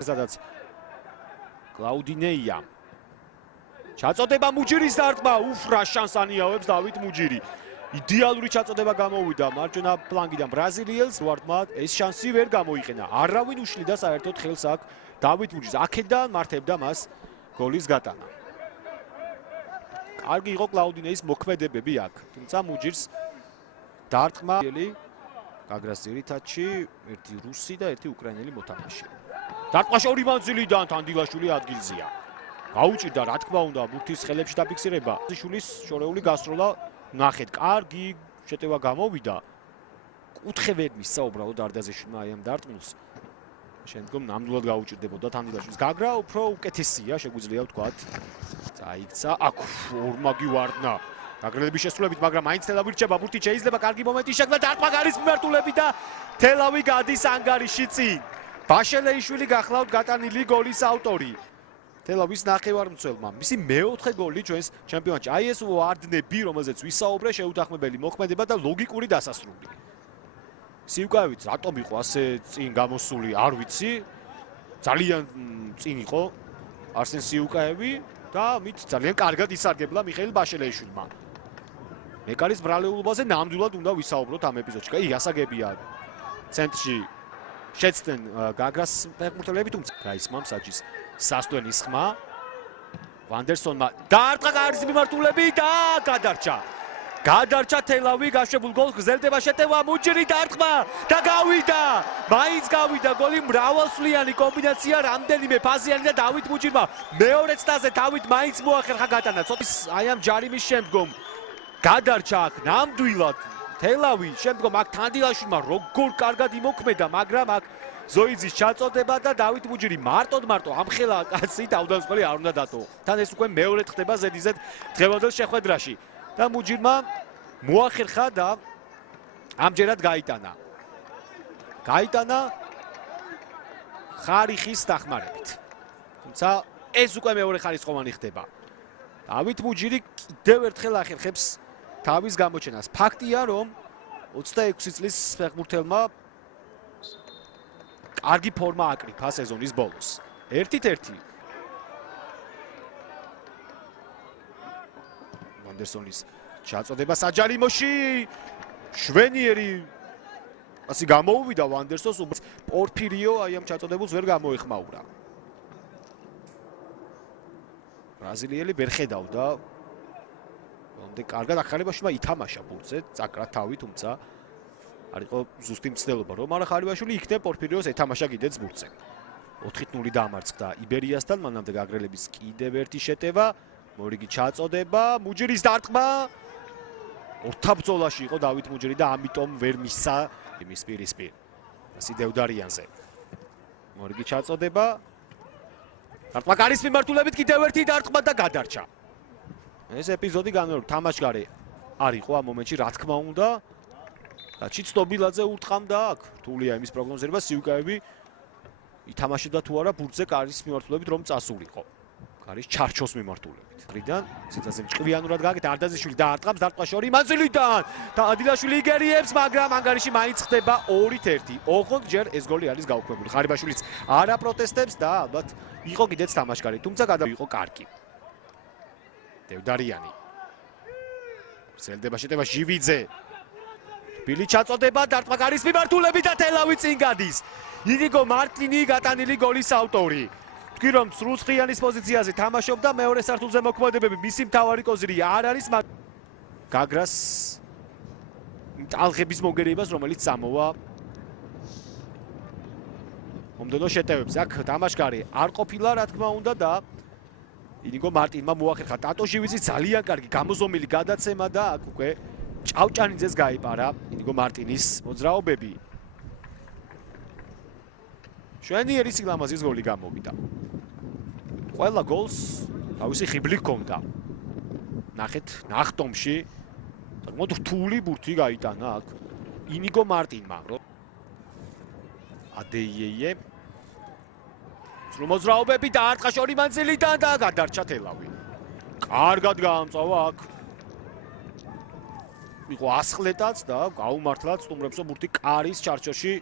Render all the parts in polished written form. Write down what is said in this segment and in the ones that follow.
სადაც კლაუდინეია ჩაწოდება მუჯირის დარტყმა უფრა შანსს ანიავებს დავით მუჯირი იდეალური ჩაწოდება გამოვიდა მარჯვენა ფლანგიდან ბრაზილიელს ვარტმა ეს შანსი ვერ გამოიყენა არავინ უშლიდა საერთოდ ხელს აქ დავით მუჯირს აქედან მართებდა მას გოლის გატანა კარგი იყო კლაუდინეის მოქმედებები აქ თუმცა მუჯირს დარტყმა გაგრას ძირითადში ერთი რუსი და ერთი უკრაინელი მოთამაშე დარტყმაში ორი მანძილიდან თანდილაშვილი ადგილზეა გაუჭირდა რა თქმა უნდა ბურთის ხელებში დაფიქსირება შულის შორეული გასროლა ნახეთ კარგი შეტევა გამოვიდა კუთხე ვერ მისცა უბრალოდ არდაზეშვილმა აი ამ დარტყმულს შემდგომ ნამდვილად გაუჭირდებოდა თანდილაშვილს გაგრა უფრო უკეთესია შეგვიძლია ვთქვათ წაიქცა აქ ორმაგი ვარდნა გაგრელების შესრულებით მაგრამ მაინც თელავი რჩება ბურთი შეიძლება კარგი მომენტი შექმნა დარტყმა გარის მიმართულებით და თელავი გადის ანგარიში წინ ბაშელეიშვილი გახლავთ გატანილი გოლის ავტორი თელავის ნახევარმცველმა მისი მეოთხე გოლი ჩვენს ჩემპიონატში აი ეს ვარდნები რომელზეც ვისაუბრე შეუთანხმებელი მოქმედება და ლოგიკური დასასრული სიუკაევიც რატომ იყო ასე წინ გამოსული არ ვიცი ძალიან წინ იყო არსენ სიუკაევი და მით ძალიან კარგად ისარგებლა მიხეილ ბაშელეიშვილმა მეკარის ბრალეულობაზე ნამდვილად უნდა ვისაუბროთ ამ ეპიზოდში კი ასაგებია ცენტრში შეცდნენ გაგრას ფეხბურთელები თუმცა გაისმა მსაჯის სასტვენის ხმა ვანდერსონმა დაარტყა გარის მიმართულებით და გადარჩა თელავი გაშვებულ გოლს გრძელდება შეტევა მუჯირი დარტყმა და გავიდა მაინც გავიდა გოლი მრავალსვლიანი კომბინაცია რამდენიმე ფაზიანი და დავით მუჯირმა მეორე წრეზე დავით მაინც მოახერხა გატანა ცოტის აი ამ ჯარიმის შემდგომ გადარჩა აქ ნამდვილად თელავი შემდგომ აქ თანდილაშვილმა როგორ კარგად იმოქმედა მაგრამ აქ ზოიძის ჩაწოდება და დავით მუჯირი მარტოდ ამხელა კაცი თავდამსხმელი არ უნდა დატოვო თან ეს უკვე მეორე ხდება ზედიზედ დღევანდელ შეხვედრაში და მუჯირმა მოახერხა და ამჯერად გაიტანა ხარიხის დახმარებით თუმცა ეს უკვე მეორე ხარისხოვანი ხდება დავით მუჯირი კიდევ ერთხელ ახერხებს თავის გამოჩენას ფაქტია რომ 26 წლის ფეხბურთელმა კარგი ფორმა აკრიფა სეზონის ბოლოს. 1-1. ვანდერსონის ჩაწოდება საჯარიმოში. შვენიერი ასე გამოუვიდა ვანდერსონს, პორფირიო აი ამ ჩაწოდებულს ვერ გამოეხმაურა. ბრაზილიელი ვერ ხედავდა. რომდე კარგად ახალიბაშვილმა ითამაშა ბურთზე, წაკრა თავი, თუმცა არ იყო ზუსტი მცდელობა, რომ ახალიბაშვილი იქნებ პორფირიოს ეთამაშა კიდეც ბურთზე. 4-0 დაამარცხდა იბერიასთან, მანამდე გაგრელების კიდევ ერთი შეტევა, მორიგი ჩაწოდება, მუჯირის დარტყმა. ორთაბრძოლაში იყო დავით მუჯირი და ამიტომ ვერ მისცა იმის პირისპირ. ასე დევდარიანზე. მორიგი ჩაწოდება. დარტყმა გარის მიმართულებით კიდევ ერთი დარტყმა და გადარჩა. ეს ეპიზოდი განმეორდა თამაშგარე არ იყო ამ მომენტში რა თქმა უნდა. და ჩიცტობილაძე ურტყამდა აქ. რთულია იმის პროგნოზირება სიუკაევი ითამაშებდა თუ არა ბურთზე გარის მიმართულებით რომ წასულიყო. გარის ჩარჩოს მიმართულებით. რიდან ციცაზე მჭკვიანურად გაკეთდა არდაზიშვილი დაარტყამს დარტყმაში ორი მანძილიდან და ადილაშვილი იგერიებს, მაგრამ ანგარიში მაინც ხდება 2-1. ოღონდ ჯერ ეს გოლი არის გაუქმებული. ხარიბაშვილიც არა პროტესტებს და ალბათ იყო კიდეც თამაშგარი, თუმცა იყო კარგი. დევდარიანი. გრძელდება შეტევა ჟივიძე. ბილი ჩაწოდება დარტყმა გარის მიმართულებით და თელავი წინ გადის. იგიგო მარტინი გატანილი გოლის ავტორი. თქვი რომ სრულწლიანის პოზიციაზე თამაშობდა მეორე სართულზე მოქმედებები მისი მთავარი კოზირი არ არის გაგრას ტალღების მოგერიებას რომელიც წამოვა მომდენო შეტევებს. აქ თამაშგარი არ ყოფილა რა თქმა უნდა და იგიგო მარტინმა მოახერხა ტატო ჟივიძის ძალიან კარგი გამოზომილი გადაცემა და აქ უკვე ჭავჭანიძეს გაიპარა იგიგო მარტინის მოძრაობები. შვენიერი სილამაზის გოლი გამოვიდა. ყველა გოლს თავისი ხიბლი ჰქონდა. ნახეთ, ნახტომში საკმაოდ რთული ბურთი გაიტანა აქ ინიგო მარტინმა. ადეიეიე მოძრაობები და არტყა შორი მანძილიდან და გადარჩა თელავი. კარგად გაამწავა აქ. იყო ასხლეტაც და გაუმართლად სტუმრებსო ბურთი კარის ჩარჩოში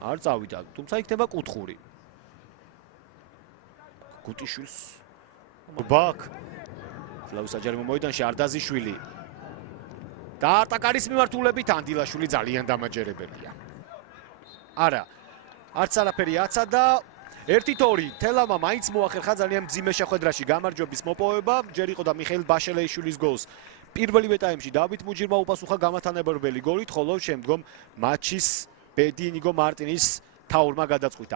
არ წავიდა, თუმცა იქნება კუთხური. გუტიშვილს. ბაკ. ფლაუს აჯარი მოედანში არდაზიშვილი. და არტაკარის მიმართულებით ანდილაშვილი ძალიან დამაჯერებელია. არა. არც არაფერი აცადა. 1-2 თელამა მაინც მოახერხა ძალიან მძიმე შეხვედრაში გამარჯვების მოპოვება. ჯერ იყო და მიხეილ ბაშელეიშვილის გოლს პირველივე ტაიმში დავით მუჯირმა უპასუხა გამათანებებელი გოლით, ხოლო შემდგომ მატჩის ბედი ნიგო მარტინის თაურმა გადაწყვიტა.